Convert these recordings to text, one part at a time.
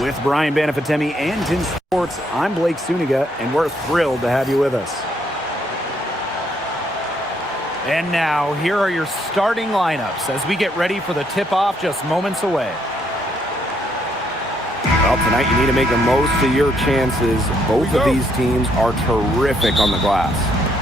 With Brian Banafitemi and QCSN Sports, I'm Blake Suniga, and we're thrilled to have you with us. And now, here are your starting lineups as we get ready for the tip-off just moments away. Well, tonight you need to make the most of your chances. Both of these teams are terrific on the glass.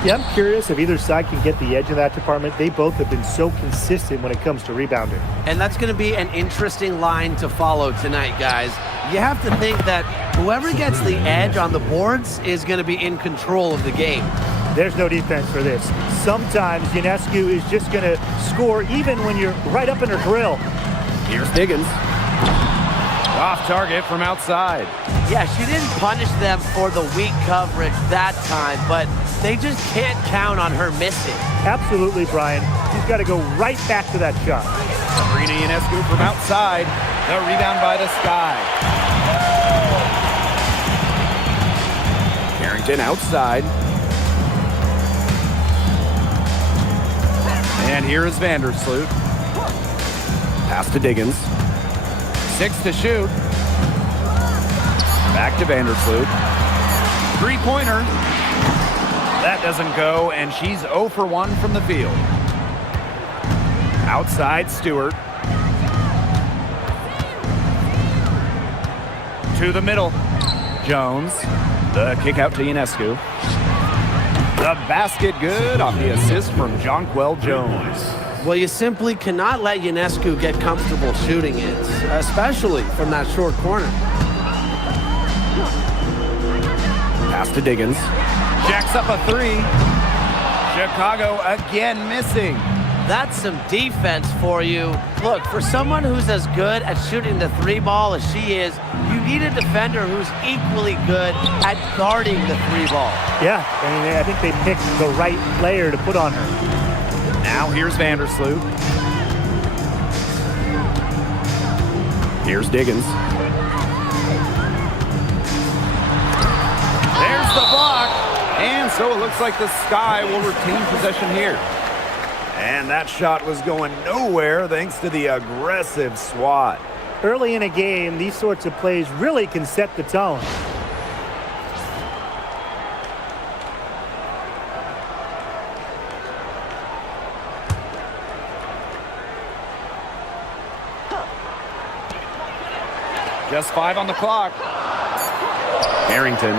Yeah, I'm curious if either side can get the edge in that department. They both have been so consistent when it comes to rebounding. And that's going to be an interesting line to follow tonight, guys. You have to think that whoever gets the edge on the boards is going to be in control of the game. There's no defense for this. Sometimes Ionescu is just going to score even when you're right up in her grill. Here's Diggins. Off target from outside. Yeah, she didn't punish them for the weak coverage that time, but they just can't count on her missing. Absolutely, Brian. She's got to go right back to that shot. Sabrina Ionescu from outside. The rebound by the Sky. Carrington outside. And here is Vandersloot. Pass to Diggins. 6 to shoot. Back to Vandersloot. Three-pointer. That doesn't go, and she's 0 for 1 from the field. Outside, Stewart. To the middle. Jones. The kick out to Ionescu. The basket good off the assist from Jonquel Jones. Well, you simply cannot let Ionescu get comfortable shooting it, especially from that short corner. Pass to Diggins. Jacks up a three. Chicago again missing. That's some defense for you. Look, for someone who's as good at shooting the three ball as she is, you need a defender who's equally good at guarding the three ball. Yeah, I mean, I think they picked the right player to put on her. Now here's Vandersloot. Here's Diggins. There's the block. And so it looks like the Sky will retain possession here. And that shot was going nowhere thanks to the aggressive swat. Early in a game, these sorts of plays really can set the tone. Just 5 on the clock. Carrington.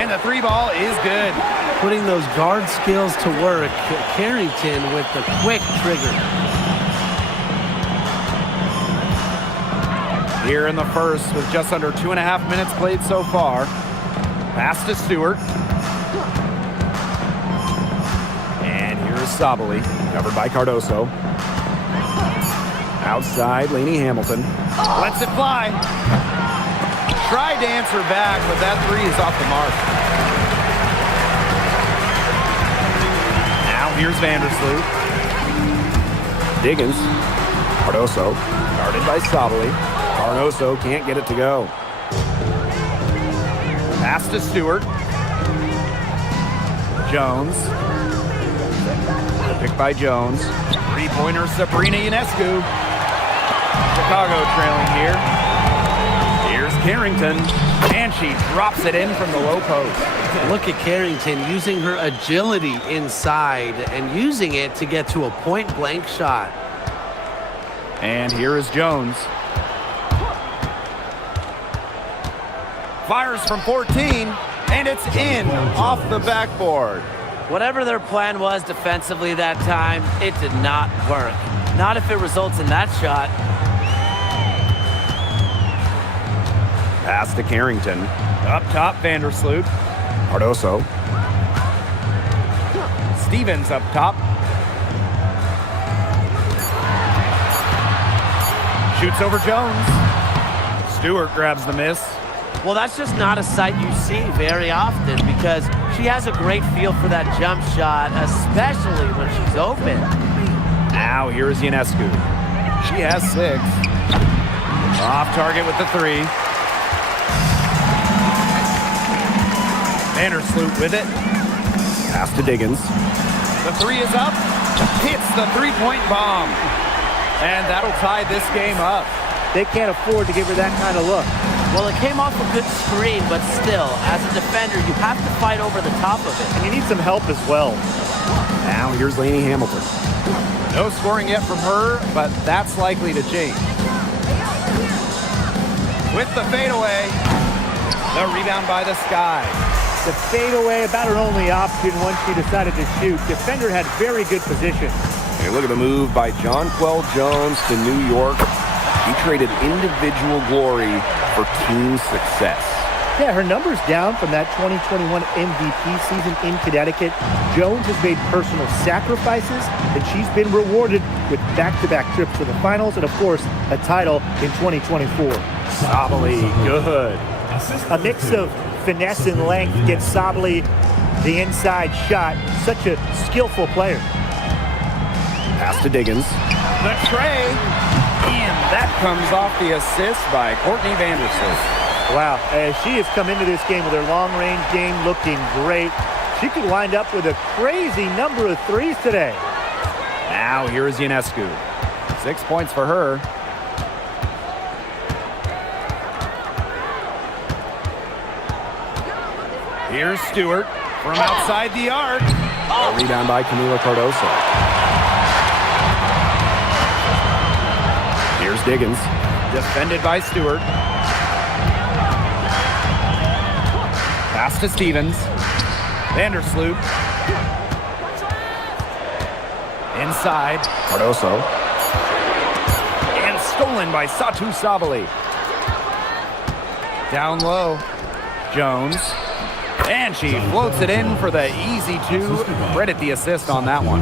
And the three ball is good. Putting those guard skills to work. Carrington with the quick trigger. Here in the first with just under 2.5 minutes played so far. Pass to Stewart. And here is Sabali, covered by Cardoso. Outside, Lainey Hamilton. Lets it fly. Tried to answer back, but that three is off the mark. Now here's Vandersloot. Diggins. Cardoso, guarded by Sabali. Cardoso can't get it to go. Pass to Stewart. Jones. Picked by Jones. Three-pointer, Sabrina Ionescu. Chicago trailing here. Here's Carrington, and she drops it in from the low post. Look at Carrington using her agility inside and using it to get to a point-blank shot. And here is Jones. Fires from 14, and it's in off the backboard. Whatever their plan was defensively that time, it did not work. Not if it results in that shot. Pass to Carrington. Up top, Vandersloot. Cardoso. Stevens up top. Shoots over Jones. Stewart grabs the miss. Well, that's just not a sight you see very often because she has a great feel for that jump shot, especially when she's open. Now here is Ionescu. She has 6. Off target with the 3. Vandersloot with it. Pass to Diggins. The 3 is up. Hits the three-point bomb. And that'll tie this game up. They can't afford to give her that kind of look. Well, it came off a good screen, but still, as a defender, you have to fight over the top of it. And you need some help as well. Now here's Lainey Hamilton. No scoring yet from her, but that's likely to change. With the fadeaway, the rebound by the Sky. The fadeaway, about her only option once she decided to shoot. Defender had very good position. Hey, look at the move by Jonquel Jones to New York. He traded individual glory for team success. Yeah, her numbers down from that 2021 MVP season in Connecticut. Jones has made personal sacrifices, and she's been rewarded with back-to-back trips to the finals and, of course, a title in 2024. Sabally, good. A mix of finesse and length gets Sabally the inside shot. Such a skillful player. Pass to Diggins. The tray, and that comes off the assist by Courtney Vandersloot. Wow, as she has come into this game with her long-range game looking great. She could wind up with a crazy number of threes today. Now here is Ionescu. 6 points for her. Here's Stewart from outside the arc. A rebound by Camila Cardoso. Here's Diggins. Defended by Stewart. Pass to Stevens. Vandersloot. Inside. Cardoso. And stolen by Satu Sabally. Down low. Jones. And she floats it in for the easy two. Credit the assist on that one.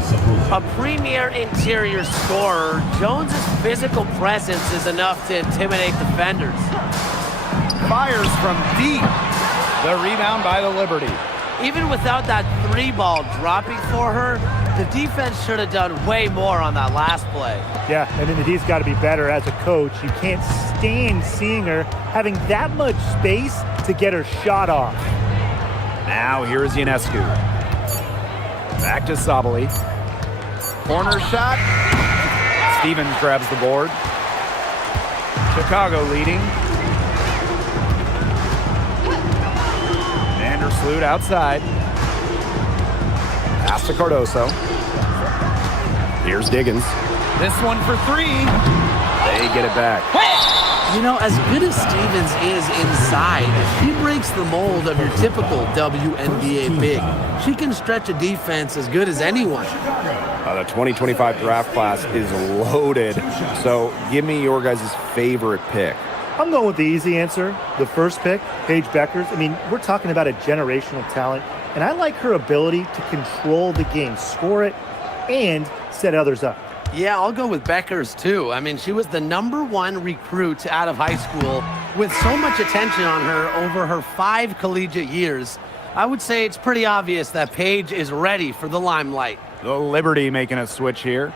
A premier interior scorer, Jones's physical presence is enough to intimidate defenders. Fires from deep. The rebound by the Liberty. Even without that three ball dropping for her, the defense should have done way more on that last play. Yeah, and then the D's got to be better as a coach. You can't stand seeing her having that much space to get her shot off. Now here is Ionescu. Back to Sabally. Corner shot. Stevens grabs the board. Chicago leading. Vandersloot outside. Pass to Cardoso. Here's Diggins. This one for three. They get it back. You know, as good as Stevens is inside, she breaks the mold of your typical WNBA big. She can stretch a defense as good as anyone. The 2025 draft class is loaded. So give me your guys' favorite pick. I'm going with the easy answer. The first pick, Paige Beckers. I mean, we're talking about a generational talent, and I like her ability to control the game, score it, and set others up. Yeah, I'll go with Beckers, too. I mean, she was the #1 recruit out of high school with so much attention on her over her 5 collegiate years. I would say it's pretty obvious that Paige is ready for the limelight. The Liberty making a switch here.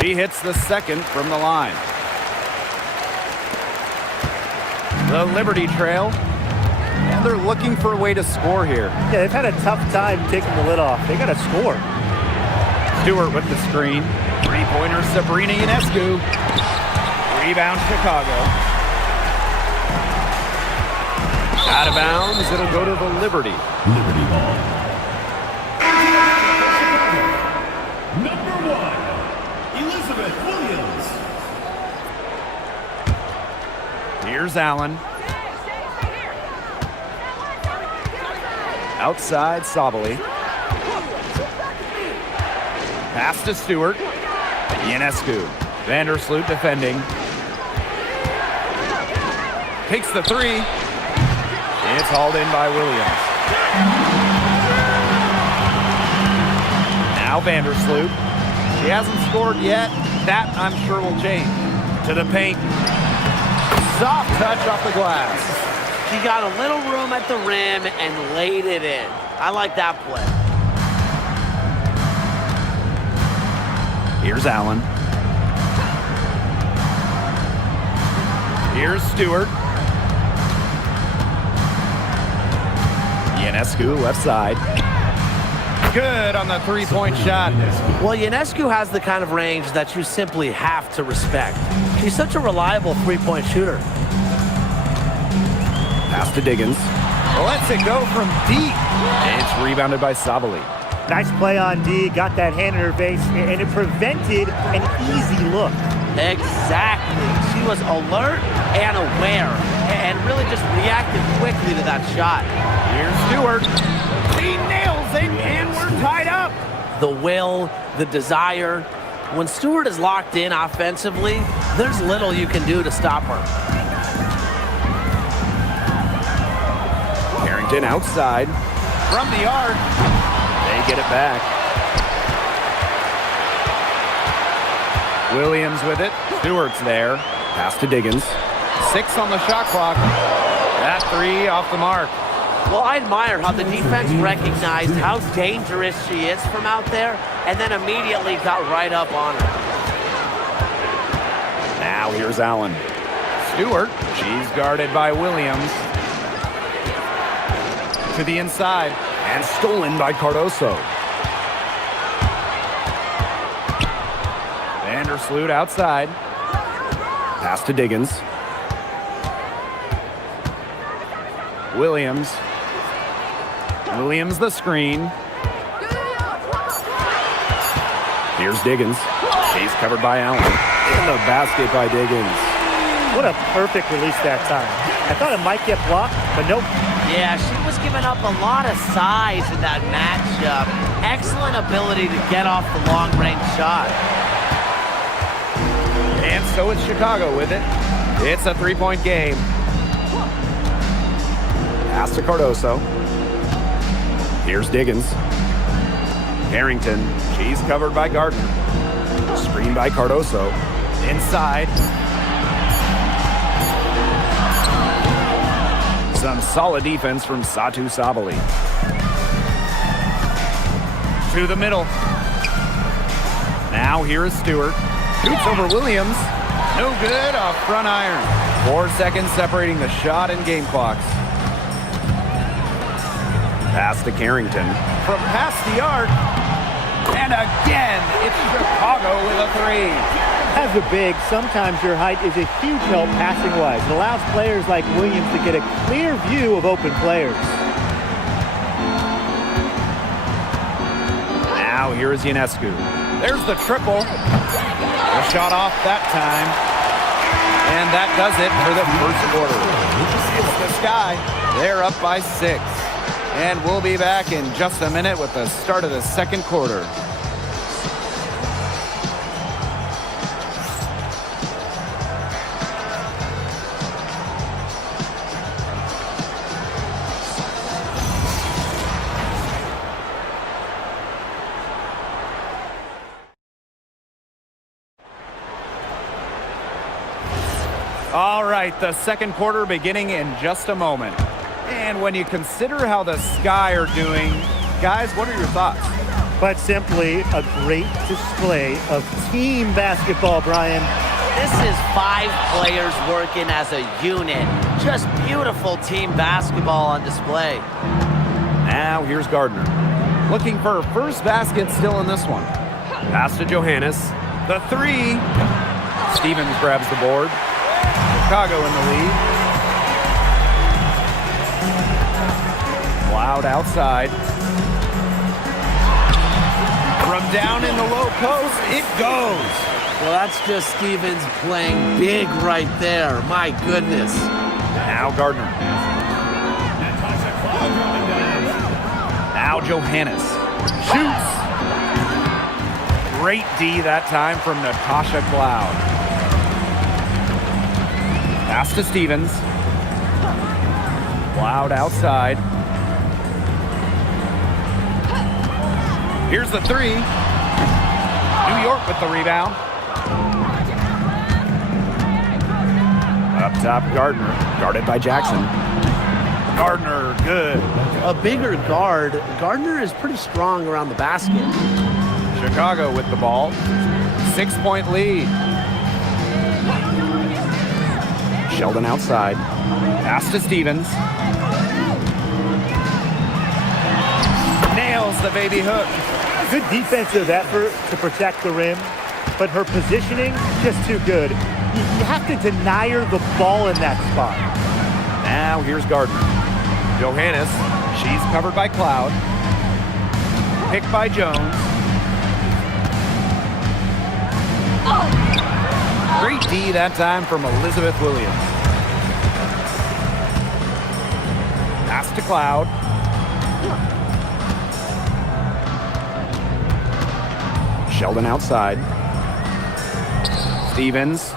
She hits the second from the line. The Liberty trail, and they're looking for a way to score here. Yeah, they've had a tough time taking the lid off. They got to score. Stewart with the screen. Three-pointer, Sabrina Ionescu. Rebound, Chicago. Out of bounds, it'll go to the Liberty. Liberty ball. Number 1, Elizabeth Williams. Here's Allen. Outside, Sabally. Pass to Stewart. Ionescu. Vandersloot defending. Takes the three. It's hauled in by Williams. Now Vandersloot. She hasn't scored yet. That, I'm sure, will change. To the paint. Soft touch off the glass. She got a little room at the rim and laid it in. I like that play. Here's Allen. Here's Stewart. Ionescu, left side. Good on the three-point shot. Well, Ionescu has the kind of range that you simply have to respect. She's such a reliable three-point shooter. Pass to Diggins. Lets it go from deep. It's rebounded by Sabali. Nice play on D, got that hand in her face, and it prevented an easy look. Exactly. She was alert and aware and really just reacted quickly to that shot. Here's Stewart. He nails it, and we're tied up. The will, the desire. When Stewart is locked in offensively, there's little you can do to stop her. Carrington outside. From the arc. They get it back. Williams with it. Stewart's there. Pass to Diggins. 6 on the shot clock. That 3 off the mark. Well, I admire how the defense recognized how dangerous she is from out there and then immediately got right up on her. Now here's Allen. Stewart. She's guarded by Williams. To the inside. And stolen by Cardoso. Vandersloot outside. Pass to Diggins. Williams. Williams the screen. Here's Diggins. He's covered by Allen. In the basket by Diggins. What a perfect release that time. I thought it might get blocked, but nope. Yeah, she was giving up a lot of size in that matchup. Excellent ability to get off the long-range shot. And so it's Chicago with it. It's a three-point game. Pass to Cardoso. Here's Diggins. Carrington. She's covered by Gardner. Screen by Cardoso. Inside. Some solid defense from Satu Sabali. To the middle. Now here is Stewart. Shoots over Williams. No good off front iron. 4 seconds separating the shot and game clocks. Pass to Carrington. From past the arc. And again, it's Chicago with a 3. As a big, sometimes your height is a huge help passing-wise. It allows players like Williams to get a clear view of open players. Now here is Ionescu. There's the triple. A shot off that time. And that does it for the first quarter. It's the Sky. They're up by 6. And we'll be back in just a minute with the start of the second quarter. All right, the second quarter beginning in just a moment. And when you consider how the Sky are doing, guys, what are your thoughts? But simply a great display of team basketball, Brian. This is 5 players working as a unit. Just beautiful team basketball on display. Now here's Gardner. Looking for her first basket still in this one. Pass to Johannes. The 3. Stevens grabs the board. Chicago in the lead. Loud outside. From down in the low post, it goes. Well, that's just Stevens playing big right there. My goodness. Now Gardner. Now Johannes. Shoots. Great D that time from Natasha Cloud. Pass to Stevens. Cloud outside. Here's the 3. New York with the rebound. Up top, Gardner. Guarded by Jackson. Gardner, good. A bigger guard. Gardner is pretty strong around the basket. Chicago with the ball. 6-point lead. Sheldon outside. Pass to Stevens. nails the baby hook. Good defensive effort to protect the rim, but her positioning, just too good. You have to deny her the ball in that spot. Now here's Gardner. Johannes, she's covered by Cloud. Picked by Jones. Great D that time from Elizabeth Williams. Pass to Cloud. Sheldon outside. Stevens.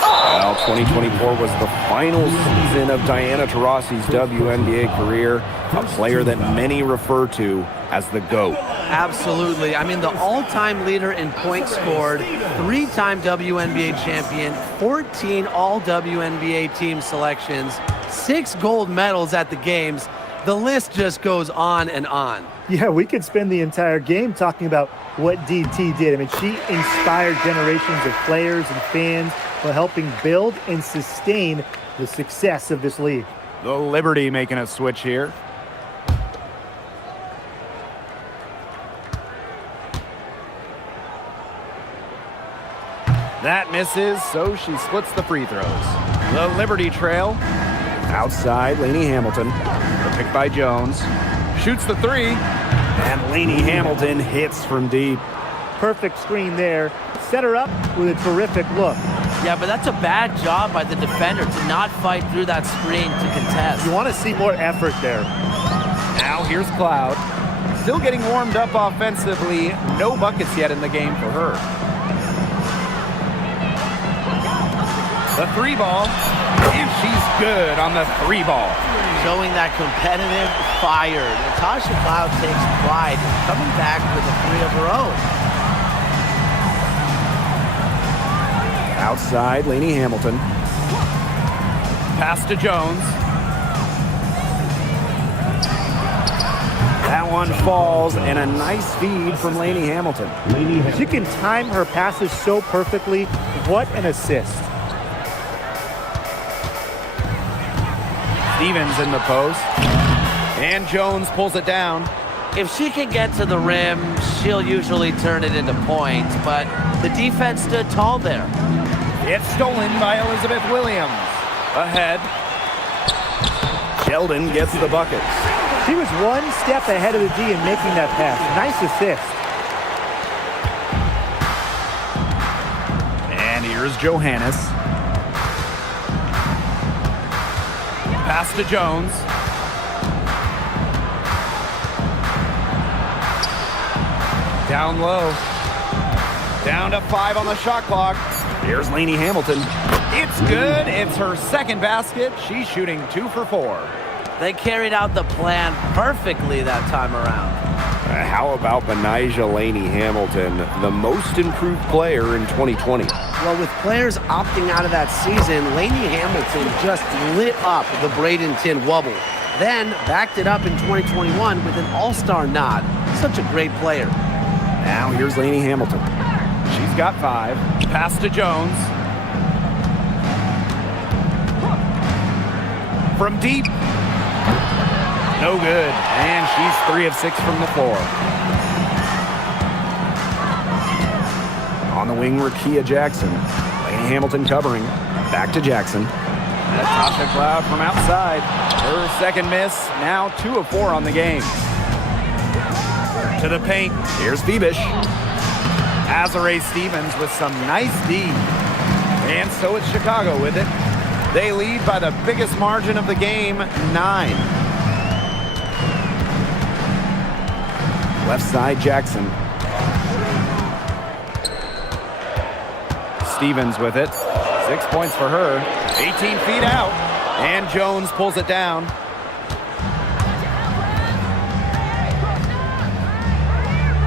Well, 2024 was the final season of Diana Taurasi's WNBA career, a player that many refer to as the GOAT. Absolutely. I mean, the all-time leader in points scored, 3-time WNBA champion, 14 all-WNBA team selections, 6 gold medals at the games. The list just goes on and on. Yeah, we could spend the entire game talking about what DT did. I mean, she inspired generations of players and fans while helping build and sustain the success of this league. The Liberty making a switch here. That misses, so she splits the free throws. The Liberty trail. Outside, Lainey Hamilton. Picked by Jones. Shoots the three. And Lainey Hamilton hits from deep. Perfect screen there. Set her up with a terrific look. Yeah, but that's a bad job by the defender to not fight through that screen to contest. You want to see more effort there. Now here's Cloud. Still getting warmed up offensively. No buckets yet in the game for her. The three ball. And she's good on the three ball. Showing that competitive fire. Natasha Cloud takes pride in coming back with a three of her own. Outside, Lainey Hamilton. Pass to Jones. That one falls, and a nice feed from Lainey Hamilton. She can time her passes so perfectly. What an assist. Stevens in the post. And Jones pulls it down. If she can get to the rim, she'll usually turn it into points, but the defense stood tall there. It's stolen by Elizabeth Williams. Ahead. Sheldon gets the bucket. She was one step ahead of the D in making that pass. Nice assist. And here's Johannes. Pass to Jones. Down low. Down to 5 on the shot clock. Here's Lainey Hamilton. It's good. It's her second basket. She's shooting 2 for 4. They carried out the plan perfectly that time around. How about Benijah Lainey Hamilton, the most improved player in 2020? Well, with players opting out of that season, Lainey Hamilton just lit up the Bradenton Wubble. Then backed it up in 2021 with an all-star nod. Such a great player. Now here's Lainey Hamilton. She's got 5. Pass to Jones. From deep. No good. And she's 3 of 6 from the floor. On the wing, Rakia Jackson. Lainey Hamilton covering. Back to Jackson. Natasha Cloud from outside. Her second miss. Now 2 of 4 on the game. To the paint. Here's Bebish. Azare Stevens with some nice D. And so it's Chicago with it. They lead by the biggest margin of the game, 9. Left side, Jackson. Stevens with it. 6 points for her. 18 feet out. And Jones pulls it down.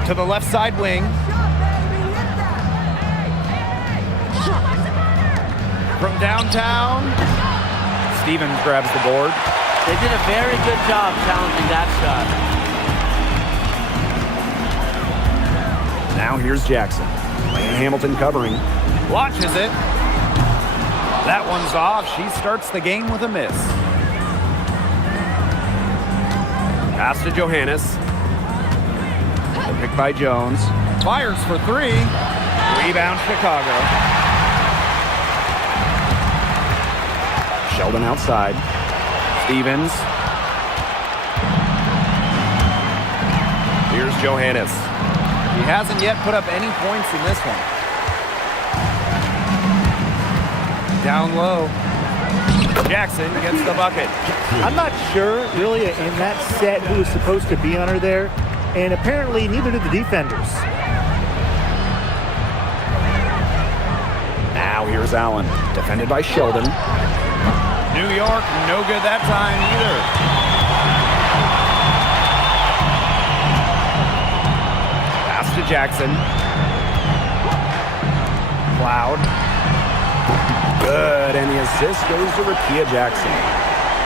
To the left side wing. From downtown, Stevens grabs the board. They did a very good job challenging that shot. Now here's Jackson. Lainey Hamilton covering. Launches it. That one's off. She starts the game with a miss. Pass to Johannes. Picked by Jones. Fires for three. Rebound Chicago. Sheldon outside. Stevens. Here's Johannes. He hasn't yet put up any points in this one. Down low. Jackson gets the bucket. I'm not sure, really, in that set who was supposed to be on her there, and apparently neither did the defenders. Now here's Allen, defended by Sheldon. New York, no good that time either. Pass to Jackson. Cloud. Good, and the assist goes to Rakia Jackson.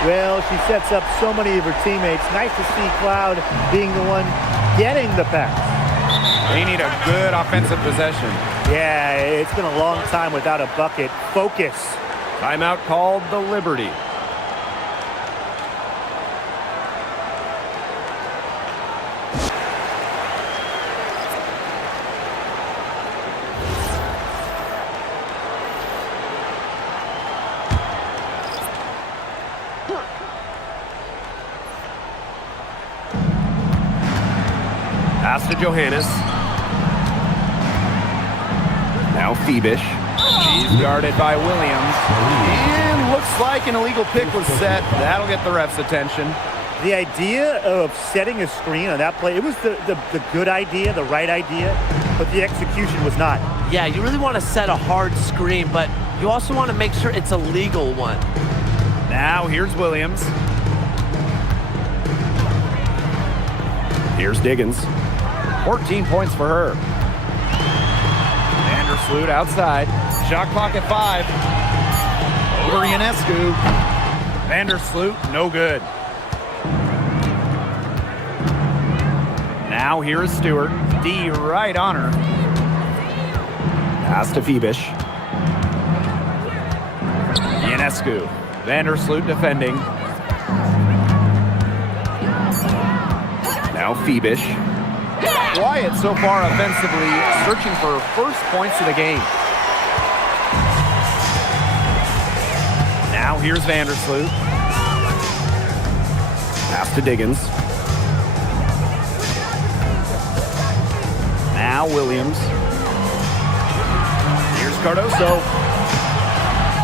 Well, she sets up so many of her teammates. Nice to see Cloud being the one getting the pass. They need a good offensive possession. Yeah, it's been a long time without a bucket. Focus. Timeout called the Liberty. Pass to Johannes. Now Phoebish. She's guarded by Williams. And looks like an illegal pick was set. That'll get the ref's attention. The idea of setting a screen on that play, it was the good idea, the right idea, but the execution was not. Yeah, you really want to set a hard screen, but you also want to make sure it's a legal one. Now here's Williams. Here's Diggins. 14 points for her. Vandersloot outside. Shot clock at 5. Over Ionescu. Vandersloot, no good. Now here is Stewart. D right on her. Pass to Phoebish. Ionescu. Vandersloot defending. Now Phoebish. Quiet so far offensively, searching for first points of the game. Now here's Vandersloot. Pass to Diggins. Now Williams. Here's Cardoso.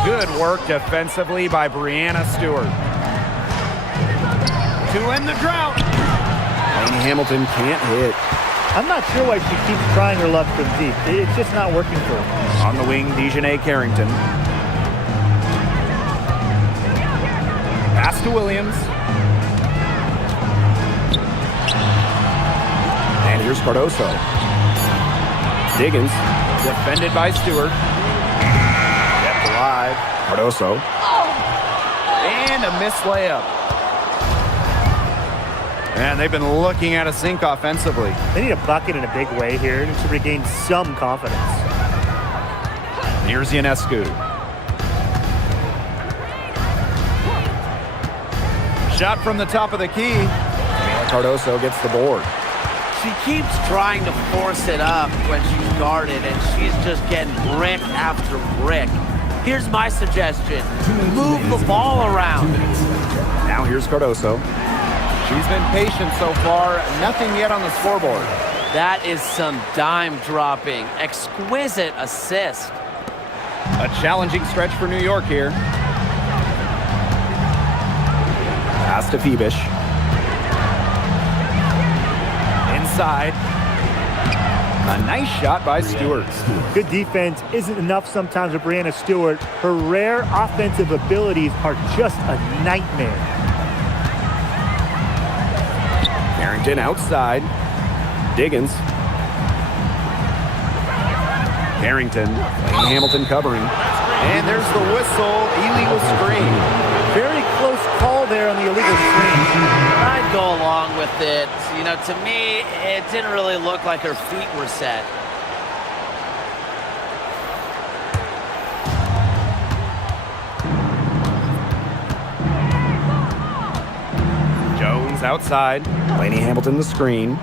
Good work defensively by Brianna Stewart. To end the drought. Lainey Hamilton can't hit. I'm not sure why she keeps trying her luck from deep. It's just not working for her. On the wing, Dejanay Carrington. Pass to Williams. And here's Cardoso. Diggins. Defended by Stewart. Kept alive. Cardoso. And a missed layup. And they've been looking at a sink offensively. They need a bucket in a big way here to regain some confidence. Here's Ionescu. Shot from the top of the key. Cardoso gets the board. She keeps trying to force it up when she's guarded, and she's just getting brick after brick. Here's my suggestion. Move the ball around. Now here's Cardoso. She's been patient so far. Nothing yet on the scoreboard. That is some dime dropping. Exquisite assist. A challenging stretch for New York here. Pass to Phoebish. Inside. A nice shot by Stewart. Good defense isn't enough sometimes with Brianna Stewart. Her rare offensive abilities are just a nightmare. Carrington outside. Diggins. Carrington. Lainey Hamilton covering. And there's the whistle. Illegal screen. Very close call there on the illegal screen. I'd go along with it. You know, to me, it didn't really look like her feet were set. Jones Jones outside. Laney Hamilton the screen.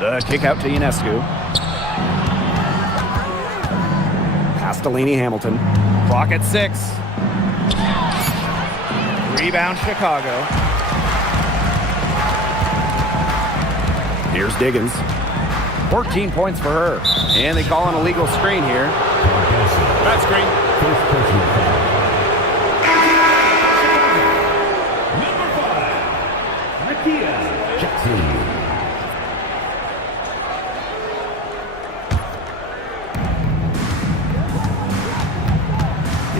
The kick out to Ionescu. Pass to Laney Hamilton. Clock at 6. Rebound Chicago. Here's Diggins. 14 points for her. And they call an illegal screen here. That screen. First personal foul. Number 5, Nakia Jackson.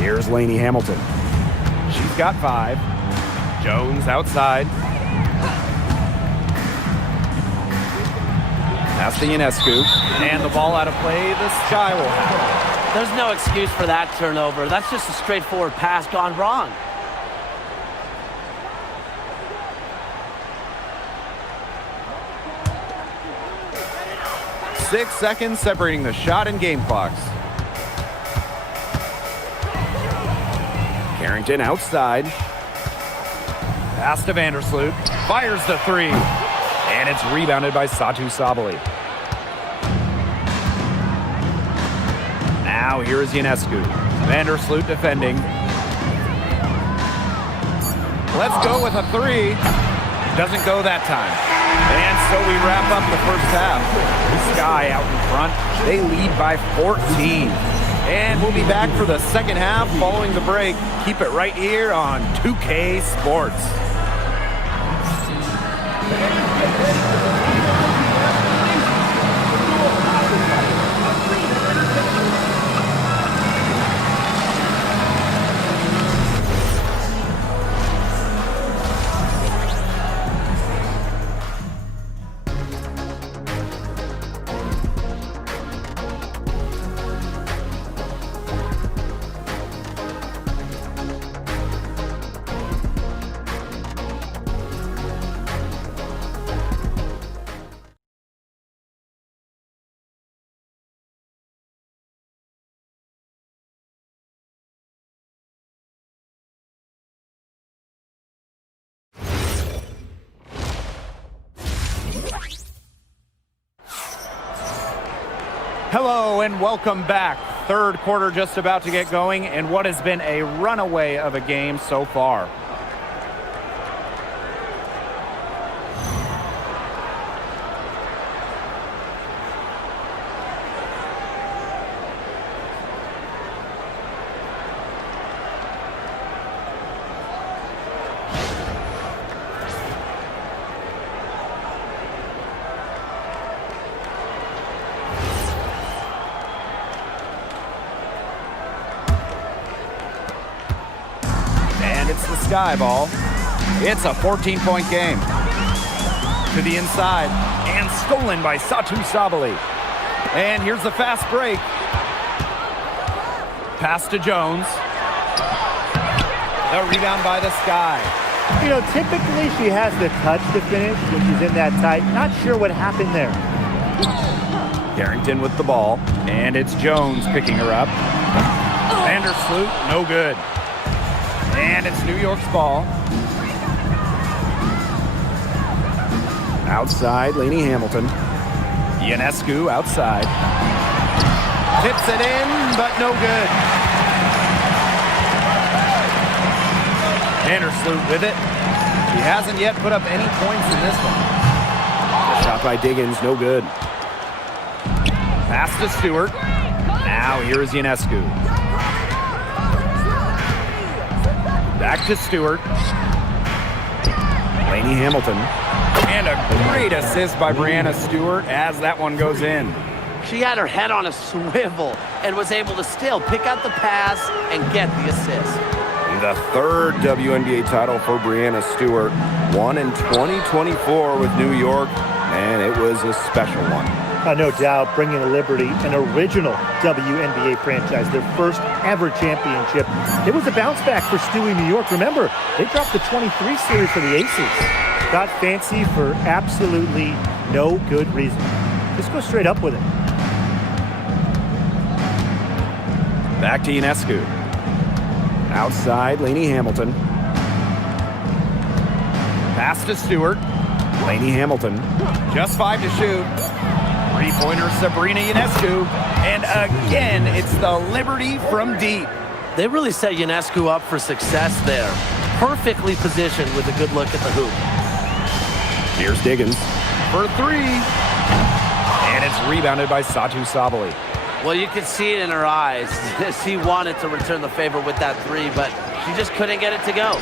Here's Laney Hamilton. She's got 5. Jones outside. Pass to Ionescu. And the ball out of play. The Sky will have it. There's no excuse for that turnover. That's just a straightforward pass gone wrong. Six seconds separating the shot and game clocks. Carrington outside. Pass to Vandersloot. Fires the 3. And it's rebounded by Satu Sabali. Now here is Ionescu. Vandersloot defending. Let's go with a 3. Doesn't go that time. And so we wrap up the first half. Sky out in front. They lead by 14. And we'll be back for the second half following the break. Keep it right here on 2K Sports. Hello and welcome back. Third quarter just about to get going, and what has been a runaway of a game so far. Sky ball. It's a 14-point game. To the inside and stolen by Satu Sabali. And here's the fast break. Pass to Jones. The rebound by the Sky. You know, typically she has the touch to finish when she's in that tight. Not sure what happened there. Carrington with the ball. And it's Jones picking her up. Vandersloot, no good. And it's New York's ball. Outside, Laney Hamilton. Ionescu outside. Tips it in, but no good. Vandersloot with it. He hasn't yet put up any points in this one. Shot by Diggins, no good. Pass to Stewart. Now here is Ionescu. Back to Stewart. Laney Hamilton. And a great assist by Brianna Stewart as that one goes in. She had her head on a swivel and was able to still pick out the pass and get the assist. The third WNBA title for Brianna Stewart. Won in 2024 with New York, and it was a special one. No doubt, bringing to Liberty an original WNBA franchise, their first ever championship. It was a bounce back for Stewie New York. Remember, they dropped the 23 series for the Aces. Got fancy for absolutely no good reason. Just go straight up with it. Back to Ionescu. Outside, Laney Hamilton. Pass to Stewart. Lainey Hamilton. Just 5 to shoot. Three-pointer Sabrina Ionescu. And again, it's the Liberty from deep. They really set Ionescu up for success there. Perfectly positioned with a good look at the hoop. Here's Diggins. For 3. And it's rebounded by Satu Sabali. Well, you could see it in her eyes. She wanted to return the favor with that 3, but she just couldn't get it to go.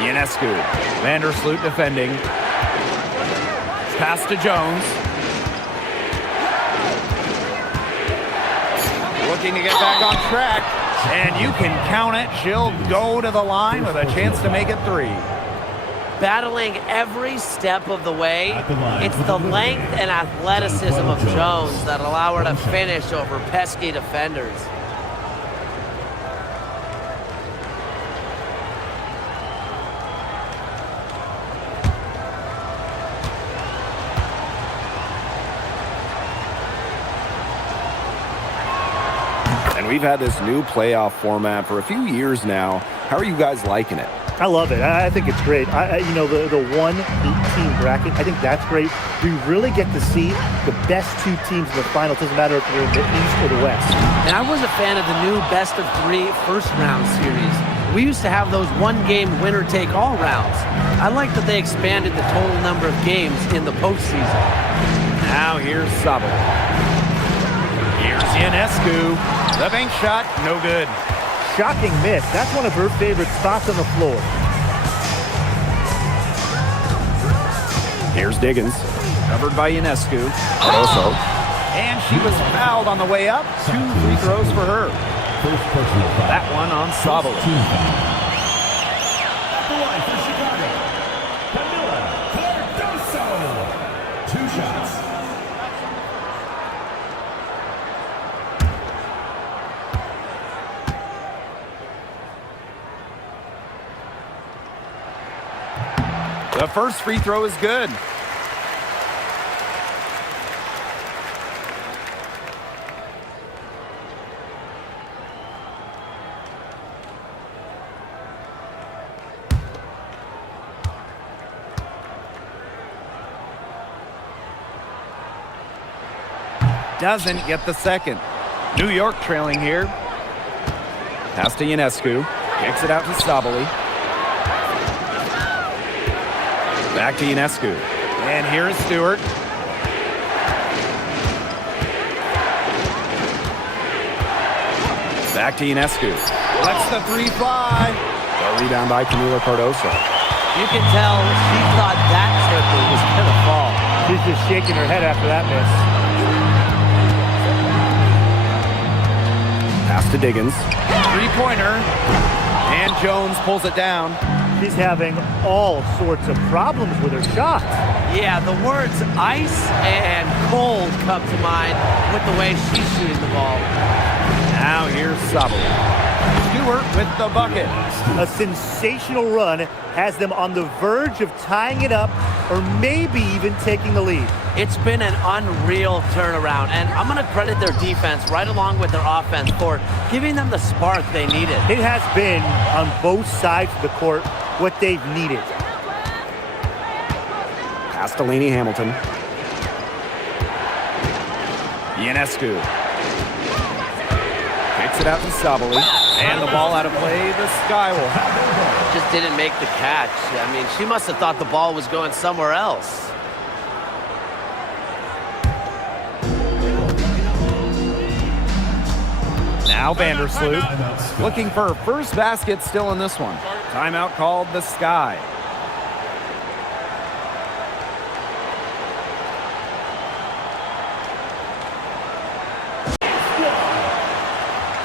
Ionescu. Vandersloot defending. Pass to Jones. Looking to get back on track. And you can count it. She'll go to the line with a chance to make it 3. Battling every step of the way. It's the length and athleticism of Jones that allow her to finish over pesky defenders. And we've had this new playoff format for a few years now. How are you guys liking it? I love it. I think it's great. You know, the 1-8 bracket, I think that's great. We really get to see the best 2 teams in the final. It doesn't matter if they're in the East or the West. And I was a fan of the new best-of-3 first-round series. We used to have those one-game winner-take-all rounds. I like that they expanded the total number of games in the postseason. Now here's Sabal. Here's Ionescu. The bank shot, no good. Shocking miss. That's one of her favorite spots on the floor. Here's Diggins. Covered by Ionescu. Also. And she was fouled on the way up. 2 free throws for her. First personal foul. That one on Sabal. Team foul. At the line for Chicago, Camila Cardoso. 2 shots. The first free throw is good. Doesn't get the second. New York trailing here. Pass to Ionescu. Kicks it out to Sabali. Back to Ionescu. And here is Stewart. Back to Ionescu. Lets the 3 fly. The rebound by Camila Cardoso. You can tell she thought that triple was going to fall. She's just shaking her head after that miss. Pass to Diggins. 3-pointer. And Jones pulls it down. She's having all sorts of problems with her shot. Yeah, the words ice and cold come to mind with the way she's shooting the ball. Now here's Sabali. Stewart with the bucket. A sensational run has them on the verge of tying it up or maybe even taking the lead. It's been an unreal turnaround, and I'm going to credit their defense right along with their offense for giving them the spark they needed. It has been, on both sides of the court, what they've needed. Pass to Lainey Hamilton. Ionescu. Kicks it out to Sabali. And the ball out of play. The Sky will have it. Just didn't make the catch. I mean, she must have thought the ball was going somewhere else. Now Vandersloot looking for her first basket still in this one. Timeout called the Sky.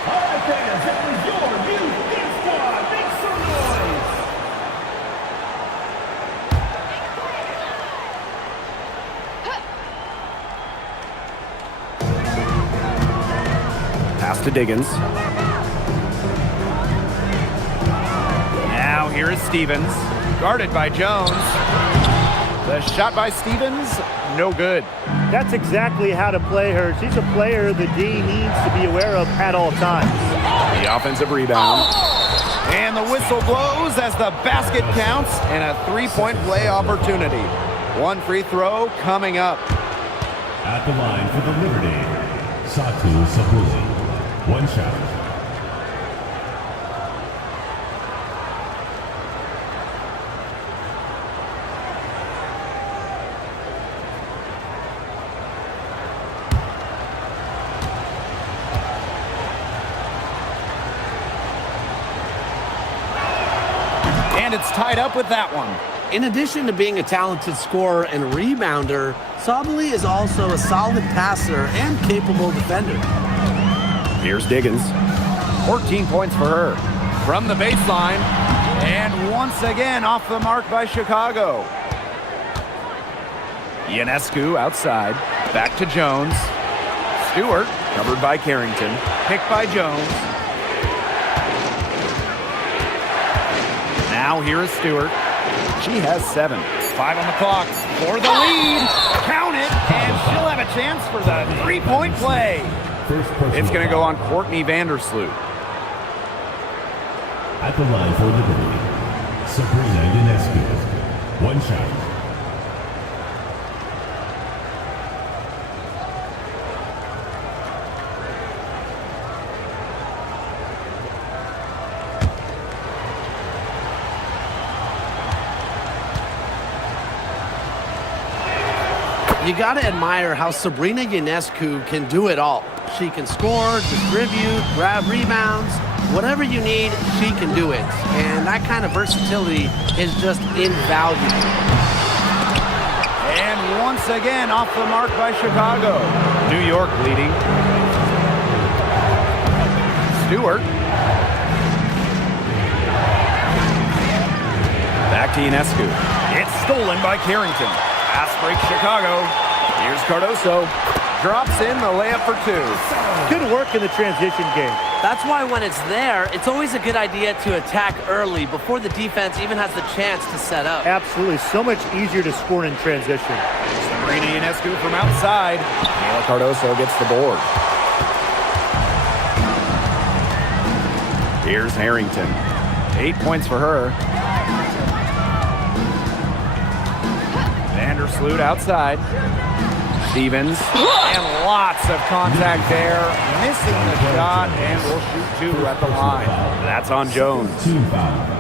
All right, fans, that was your new Big Squad. Make some noise. Pass to Diggins. Now here is Stevens, guarded by Jones. The shot by Stevens, no good. That's exactly how to play her. She's a player the D needs to be aware of at all times. The offensive rebound. And the whistle blows as the basket counts and a three-point play opportunity. One free throw coming up. At the line for the Liberty, Satu Sabuli. One shot. And it's tied up with that one. In addition to being a talented scorer and rebounder, Sabali is also a solid passer and capable defender. Here's Diggins. 14 points for her. From the baseline. And once again off the mark by Chicago. Ionescu outside. Back to Jones. Stewart. Covered by Carrington. Picked by Jones. Now here is Stewart. She has 7. 5 on the clock for the lead. Count it, and she'll have a chance for the three-point play. It's going to go on Courtney Vandersloot. At the line for Liberty, Sabrina Ionescu. One shot. You got to admire how Sabrina Ionescu can do it all. She can score, distribute, grab rebounds. Whatever you need, she can do it. And that kind of versatility is just invaluable. And once again, off the mark by Chicago. New York leading. Stewart. Back to Ionescu. It's stolen by Carrington. Pass break Chicago. Here's Cardoso. Drops in the layup for 2. Good work in the transition game. That's why when it's there, it's always a good idea to attack early before the defense even has the chance to set up. Absolutely. So much easier to score in transition. Sabrina Ionescu from outside. Kayla Cardoso gets the board. Here's Harrington. 8 points for her. Vandersloot outside. Stevens. And lots of contact there. Missing the shot, and will shoot 2 at the line. That's on Jones.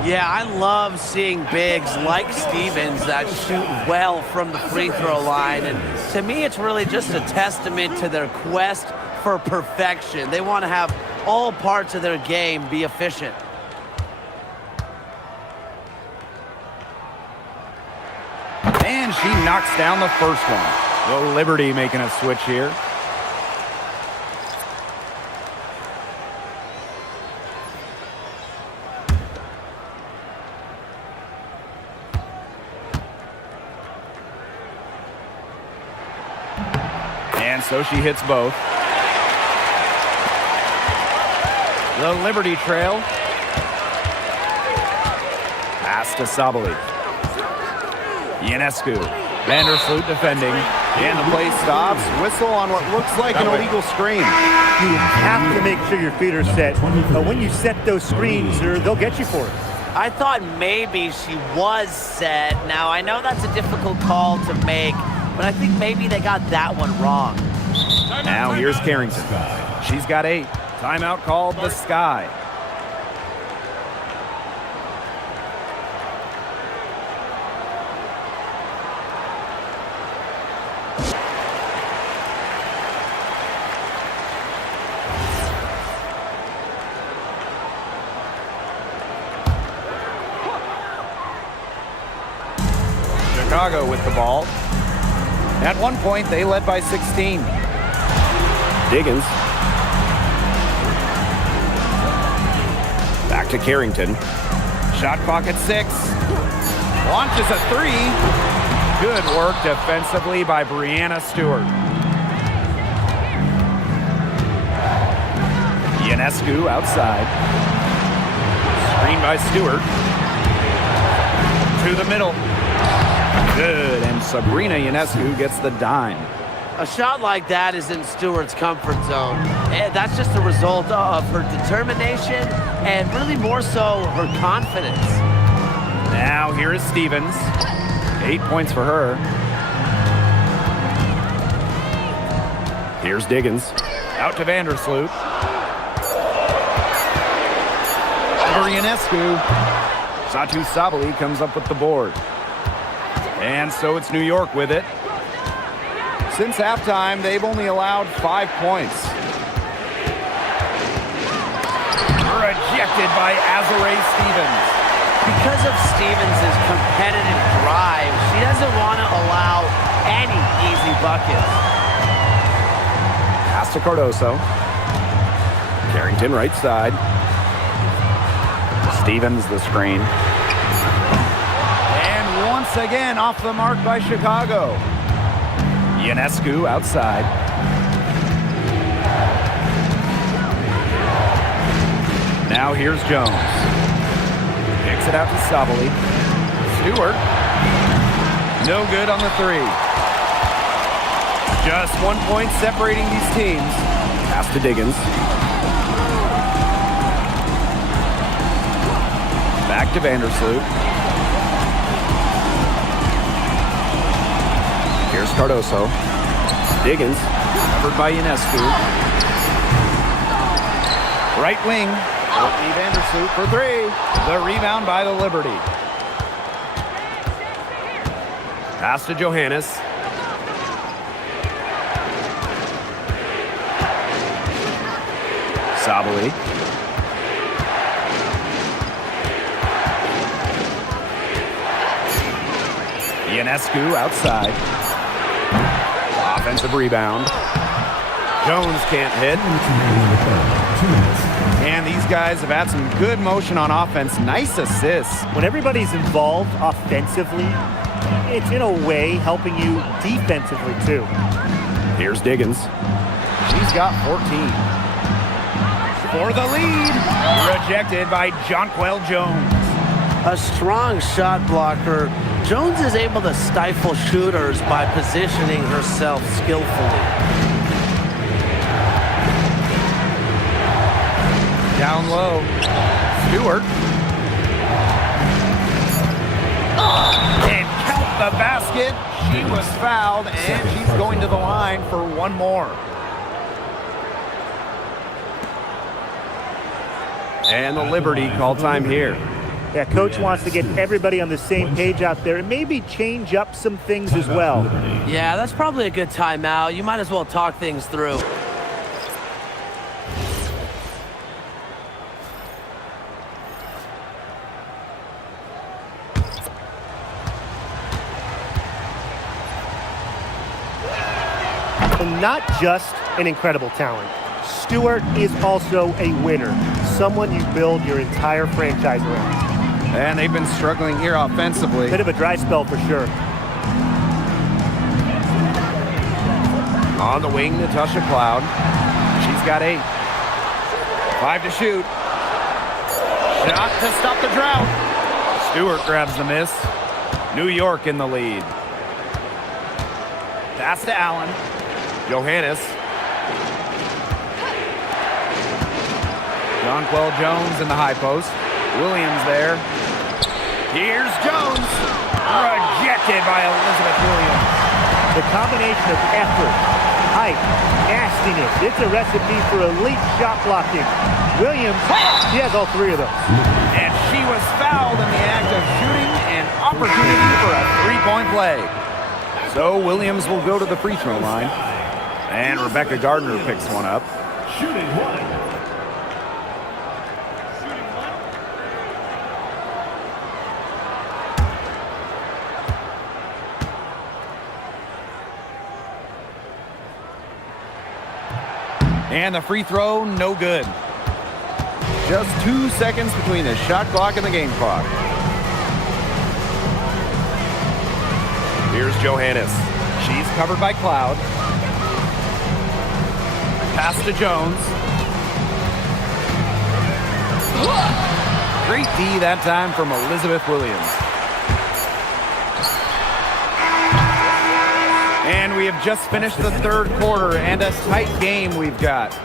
Yeah, I love seeing bigs like Stevens that shoot well from the free throw line. And to me, it's really just a testament to their quest for perfection. They want to have all parts of their game be efficient. And she knocks down the first one. The Liberty making a switch here. And so she hits both. The Liberty trail. Pass to Sabali. Ionescu. Vandersloot defending. And the play stops. Whistle on what looks like an illegal screen. You have to make sure your feet are set. But when you set those screens, they'll get you for it. I thought maybe she was set. Now, I know that's a difficult call to make, but I think maybe they got that one wrong. Now here's Carrington. She's got 8. Timeout called the Sky. Chicago with the ball. At one point, they led by 16. Diggins. Back to Carrington. Shot clock at 6. Launches a 3. Good work defensively by Brianna Stewart. Ionescu outside. Screen by Stewart. To the middle. Good, and Sabrina Ionescu gets the dime. A shot like that is in Stewart's comfort zone. And that's just a result of her determination and really more so her confidence. Now here is Stevens. 8 points for her. Here's Diggins. Out to Vandersloot. Over Ionescu. Satu Sabali comes up with the board. And so it's New York with it. Since halftime, they've only allowed 5 points. Rejected by Azurá Stevens. Because of Stevens' competitive drive, she doesn't want to allow any easy buckets. Pass to Cardoso. Carrington right side. Stevens the screen. And once again off the mark by Chicago. Ionescu outside. Now here's Jones. Kicks it out to Sabali. Stewart. No good on the three. Just 1 point separating these teams. Pass to Diggins. Back to Vandersloot. Here's Cardoso. Diggins. Covered by Ionescu. Right wing. Courtney Vandersloot for three. The rebound by the Liberty. Pass to Johannes. Sabali. Ionescu outside. Offensive rebound. Jones can't hit. And these guys have had some good motion on offense. Nice assists. When everybody's involved offensively, it's in a way helping you defensively too. Here's Diggins. She's got 14. For the lead. Rejected by Jonquel Jones. A strong shot blocker, Jones is able to stifle shooters by positioning herself skillfully. Down low. Stewart. And count the basket. She was fouled, and she's going to the line for one more. And the Liberty call time here. Yeah, coach wants to get everybody on the same page out there and maybe change up some things as well. Yeah, that's probably a good timeout. You might as well talk things through. And not just an incredible talent. Stewart is also a winner, someone you build your entire franchise around. And they've been struggling here offensively. Bit of a dry spell for sure. On the wing, Natasha Cloud. She's got 8. 5 to shoot. Shot to stop the drought. Stewart grabs the miss. New York in the lead. Pass to Allen. Johannes. Jonquel Jones in the high post. Williams there. Here's Jones. Rejected by Elizabeth Williams. The combination of effort, height, nastiness, it's a recipe for elite shot blocking. Williams, she has all 3 of those. And she was fouled in the act of shooting an opportunity for a 3-point play. So Williams will go to the free throw line. And Rebecca Gardner picks one up. Shooting one. And the free throw, no good. Just 2 seconds between the shot clock and the game clock. Here's Johannes. She's covered by Cloud. Pass to Jones. Great D that time from Elizabeth Williams. And And we have just finished the third quarter, and a tight game we've got.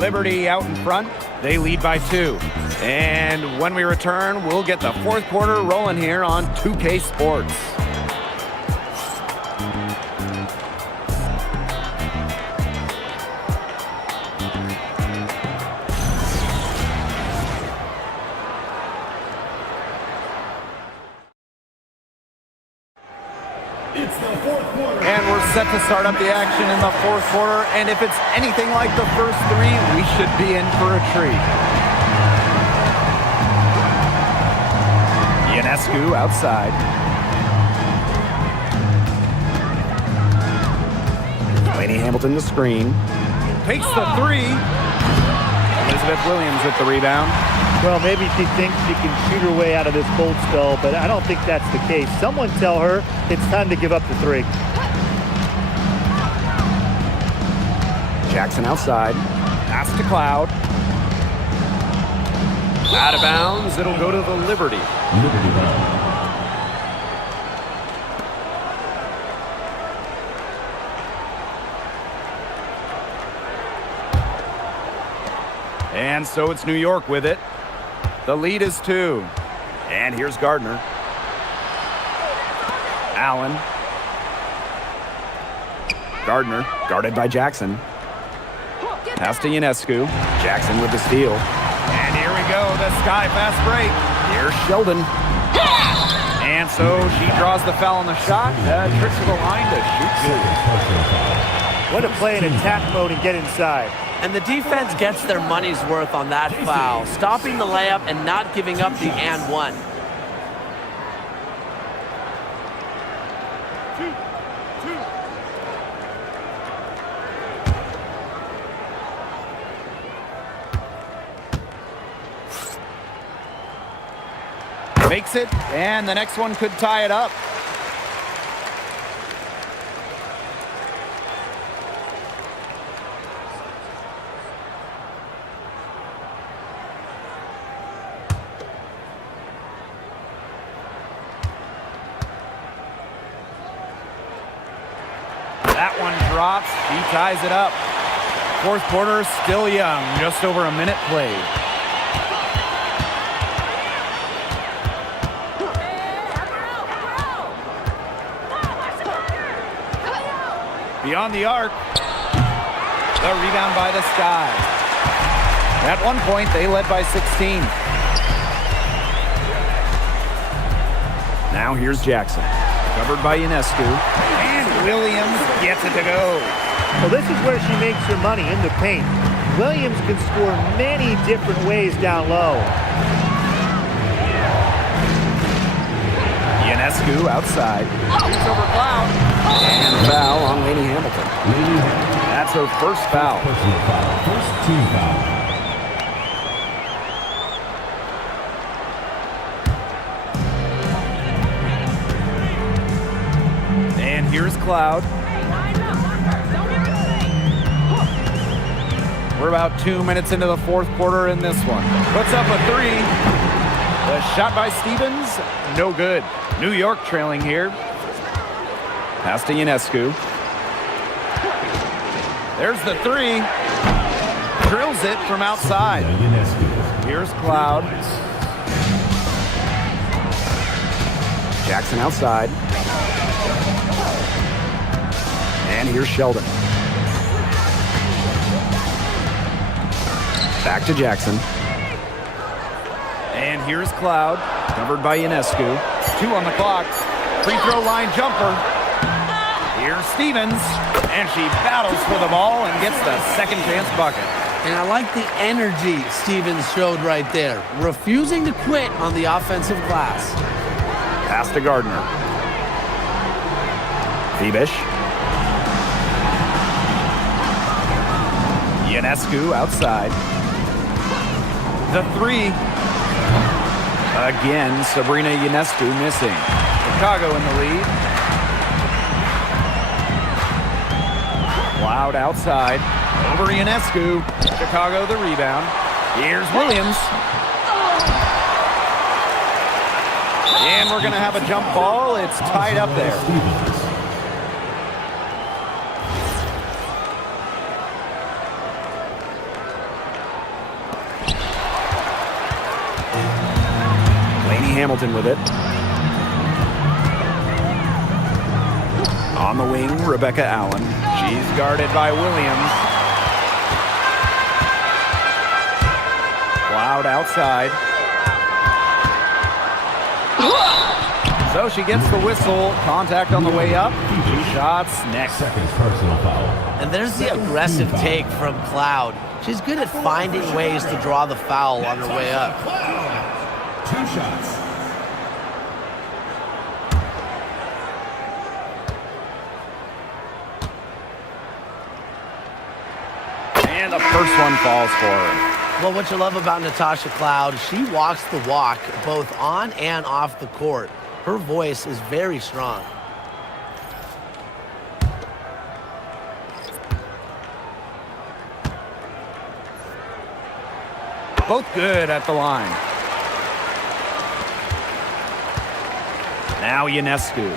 Liberty out in front. They lead by 2. And when we return, we'll get the fourth quarter rolling here on 2K Sports. It's the fourth quarter. And we're set to start up the action in the fourth quarter. And if it's anything like the first 3, we should be in for a treat. Ionescu outside. Laney Hamilton the screen. Takes the 3. Elizabeth Williams with the rebound. Well, maybe she thinks she can shoot her way out of this cold spell, but I don't think that's the case. Someone tell her it's time to give up the 3. Jackson outside. Pass to Cloud. Out of bounds. It'll go to the Liberty. And so it's New York with it. The lead is 2. And here's Gardner. Allen. Gardner guarded by Jackson. Pass to Ionescu. Jackson with the steal. And here we go, the sky fast break. Here's Sheldon. And so she draws the foul on the shot. Tricks to the line to shoot 2. Way to play in attack mode and get inside. And the defense gets their money's worth on that foul, stopping the layup and not giving up the and one. Makes it, and the next one could tie it up. That one drops. She ties it up. Fourth quarter still young. Just over a minute played. Beyond the arc. The rebound by the Sky. At one point, they led by 16. Now here's Jackson. Covered by Ionescu. And Williams gets it to go. Well, this is where she makes her money, in the paint. Williams can score many different ways down low. Ionescu outside. Shoots over Cloud. And foul on Laney Hamilton. That's her first foul. First team foul. And here's Cloud. We're about 2 minutes into the fourth quarter in this one. Puts up a 3. The shot by Stevens, no good. New York trailing here. Pass to Ionescu. There's the 3. Drills it from outside. Here's Cloud. Jackson outside. And here's Sheldon. Back to Jackson. And here's Cloud, covered by Ionescu. 2 on the clock. Free throw line jumper. Here's Stevens, and she battles for the ball and gets the second chance bucket. And I like the energy Stevens showed right there, refusing to quit on the offensive glass. Pass to Gardner. Phoebish. Ionescu outside. The 3. Again, Sabrina Ionescu missing. Chicago in the lead. Cloud outside. Over Ionescu. Chicago the rebound. Here's Williams. And we're going to have a jump ball. It's tied up there. Hamilton with it. On the wing, Rebecca Allen. She's guarded by Williams. Cloud outside. So she gets the whistle. Contact on the way up. 2 shots next. Seconds personal foul. And there's the aggressive take from Cloud. She's good at finding ways to draw the foul on her way up. 2 shots. And the first one falls for her. Well, what you love about Natasha Cloud, she walks the walk both on and off the court. Her voice is very strong. Both good at the line. Now Ionescu.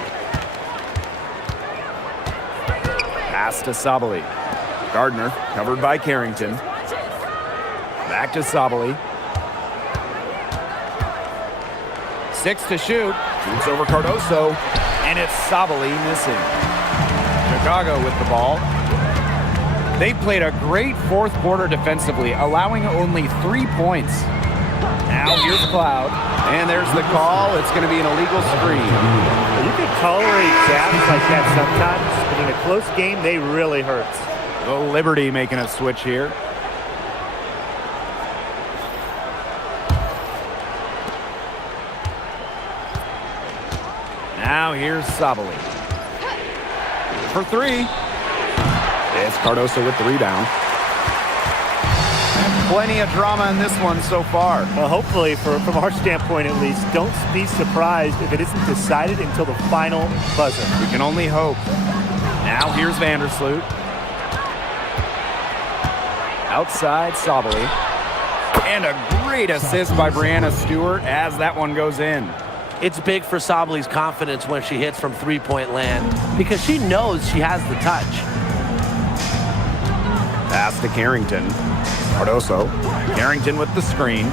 Pass to Sabali. Gardner covered by Carrington. Back to Sabali. 6 to shoot. Shoots over Cardoso. And it's Sabali missing. Chicago with the ball. They played a great fourth quarter defensively, allowing only 3 points. Now here's Cloud. And there's the call. It's going to be an illegal screen. You can tolerate jabs like that sometimes, but in a close game, they really hurt. The Liberty making a switch here. Now here's Sabali. For 3. It's Cardoso with the rebound. Plenty of drama in this one so far. Well, hopefully, from our standpoint at least, don't be surprised if it isn't decided until the final buzzer. We can only hope. Now here's Vandersloot. Outside Sabali. And a great assist by Brianna Stewart as that one goes in. It's big for Sabali's confidence when she hits from three-point land because she knows she has the touch. Pass to Carrington. Cardoso. Carrington with the screen.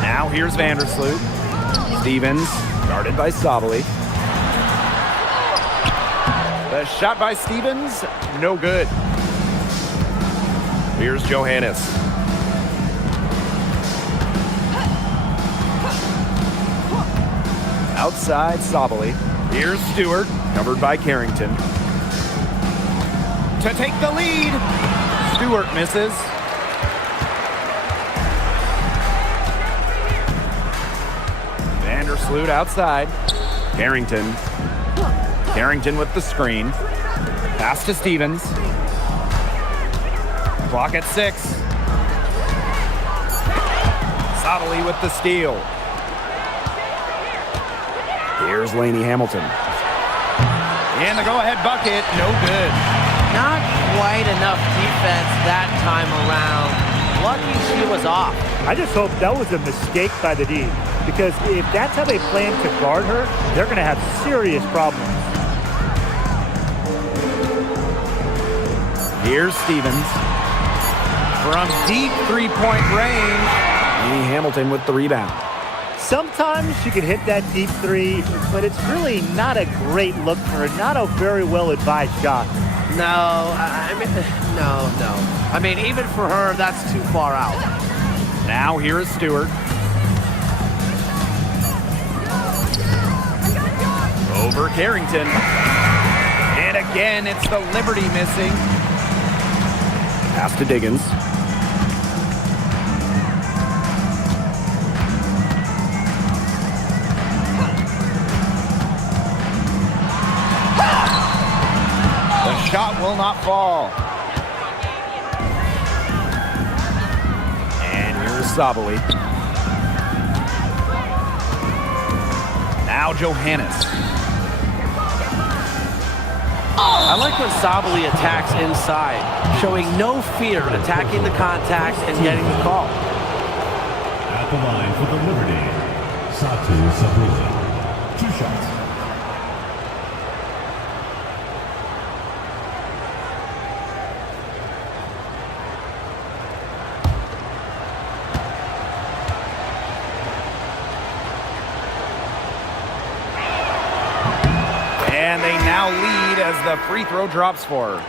Now here's Vandersloot. Stevens, guarded by Sabali. The shot by Stevens, no good. Here's Johannes. Outside Sabali. Here's Stewart, covered by Carrington. To take the lead. Stewart misses. Vandersloot outside. Carrington. Carrington with the screen. Pass to Stevens. Clock at 6. Sabali with the steal. Here's Lainey Hamilton. And the go-ahead bucket, no good. Not quite enough defense that time around. Lucky she was off. I just hope that was a mistake by the D, because if that's how they plan to guard her, they're going to have serious problems. Here's Stevens. From deep three-point range. Lainey Hamilton with the rebound. Sometimes she can hit that deep three, but it's really not a great look for her, not a very well-advised shot. No, no. I mean, even for her, that's too far out. Now here is Stewart. Over Carrington. And again, it's the Liberty missing. Pass to Diggins. The shot will not fall. And here's Sabali. Now Johannes. I like when Sabali attacks inside, showing no fear attacking the contact and getting the call. At the line for the Liberty, Satu Sabali. 2 shots. And they now lead as the free throw drops for her.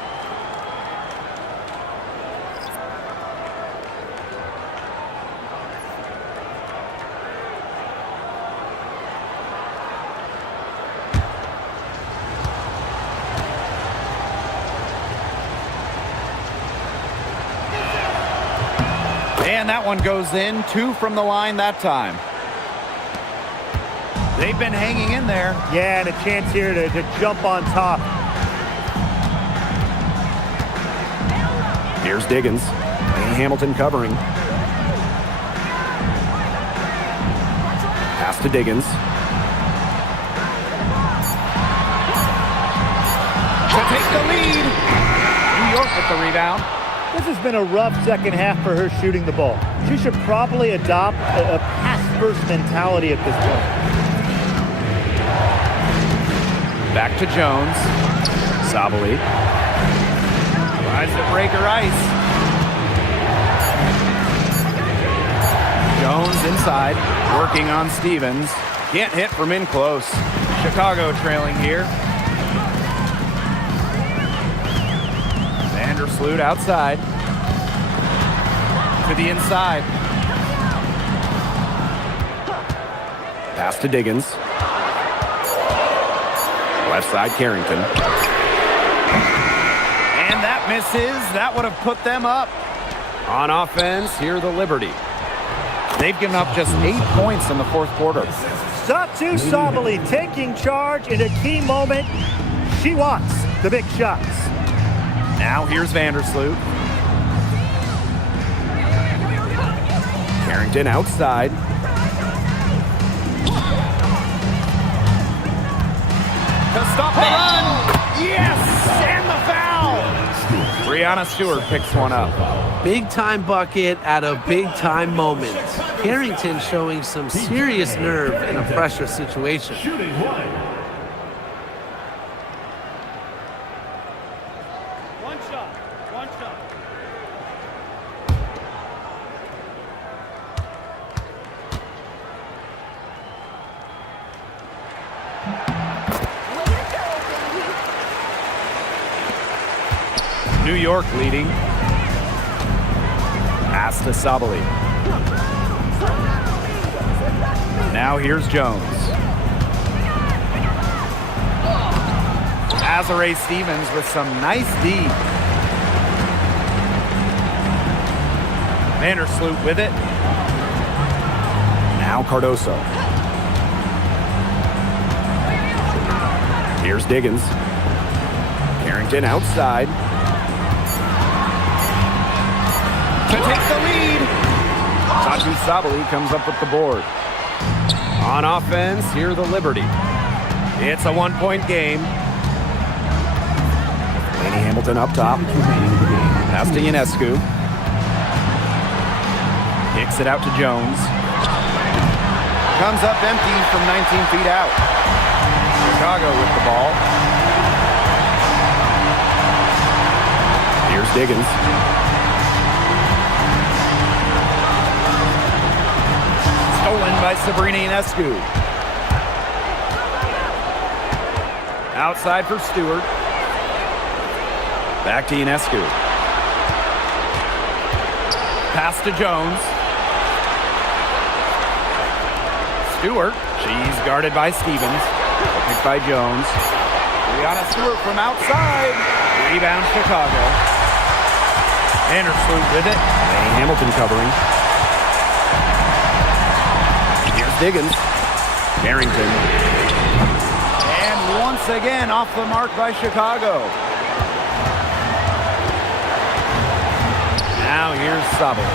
And that one goes in. 2 from the line that time. They've been hanging in there. Yeah, and a chance here to jump on top. Here's Diggins. And Hamilton covering. Pass to Diggins. To take the lead. New York with the rebound. This has been a rough second half for her shooting the ball. She should probably adopt a pass-first mentality at this point. Back to Jones. Sabali. Tries to break her ice. Jones inside. Working on Stevens. Can't hit from in close. Chicago trailing here. Vandersloot outside. To the inside. Pass to Diggins. Left side, Carrington. And that misses. That would have put them up. On offense, here the Liberty. They've given up just 8 points in the fourth quarter. Satu Sabali taking charge in a key moment. She wants the big shots. Now here's Vandersloot. Carrington outside. To stop the run. Yes! And the foul! Brianna Stewart picks one up. Big time bucket at a big time moment. Carrington showing some serious nerve in a pressure situation. Shooting 1. New York leading. Pass to Sabali. Now here's Jones. Azare Stevens with some nice D. Vandersloot with it. Now Cardoso. Here's Diggins. Carrington outside. To take the lead. Satu Sabali comes up with the board. On offense, here the Liberty. It's a 1-point game. Laney Hamilton up top. Pass to Ionescu. Kicks it out to Jones. Comes up empty from 19 feet out. Chicago with the ball. Here's Diggins. Stolen by Sabrina Ionescu. Outside for Stewart. Back to Ionescu. Pass to Jones. Stewart. She's guarded by Stevens. Picked by Jones. Brianna Stewart from outside. Rebound Chicago. Vandersloot with it. Laney Hamilton covering. Here's Diggins. Carrington. And once again off the mark by Chicago. Now here's Sabali.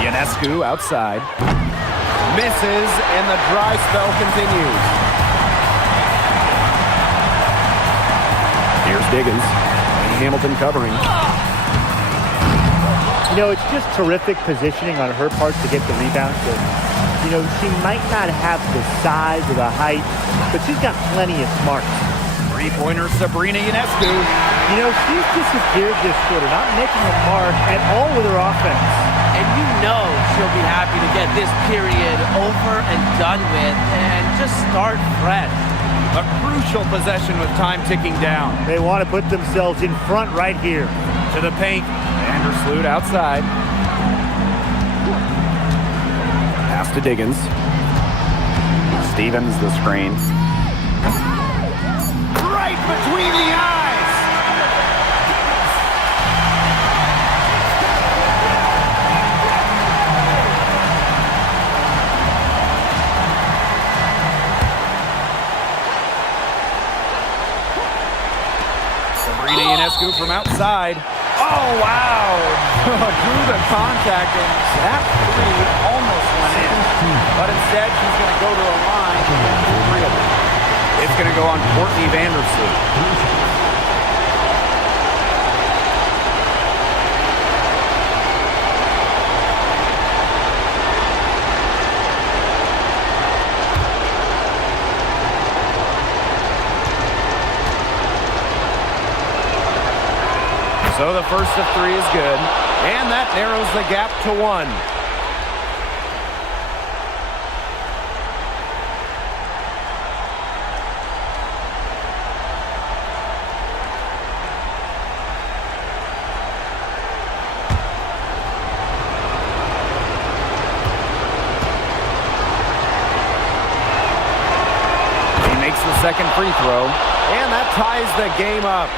Ionescu outside. Misses, and the dry spell continues. Here's Diggins. Laney Hamilton covering. You know, it's just terrific positioning on her part to get the rebound. So, you know, she might not have the size or the height, but she's got plenty of smarts. Three-pointer Sabrina Ionescu. You know, she's disappeared this quarter, not making a mark at all with her offense. and you know she'll be happy to get this period over and done with and just start fresh. A crucial possession with time ticking down. They want to put themselves in front right here. To the paint. Vandersloot outside. Pass to Diggins. Stevens the screen. Right between the eyes. Ionescu from outside. Oh, wow. Drew the contact, and that three almost went in. But instead, she's going to go to a line and do three of them. It's going to go on Courtney Vandersloot. So the first of three is good, and that narrows the gap to one. He makes the second free throw, and that ties the game up.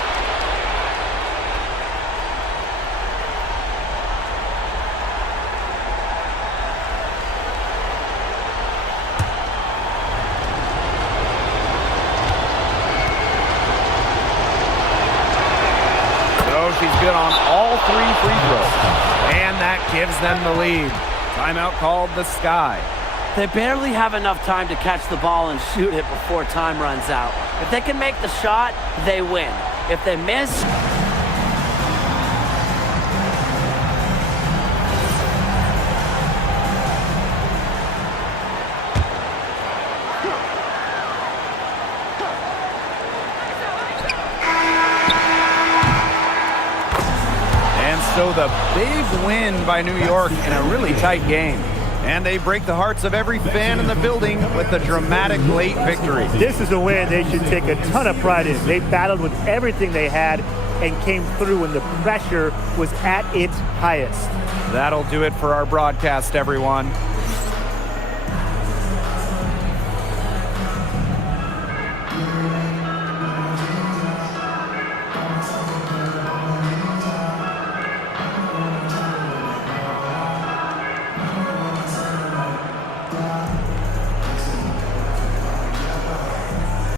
She's good on all three free throws. And that gives them the lead. Timeout called the Sky. They barely have enough time to catch the ball and shoot it before time runs out. If they can make the shot, they win. If they miss, so the big win by New York in a really tight game. And they break the hearts of every fan in the building with a dramatic late victory. This is a win they should take a ton of pride in. They battled with everything they had and came through when the pressure was at its highest. That'll do it for our broadcast, everyone.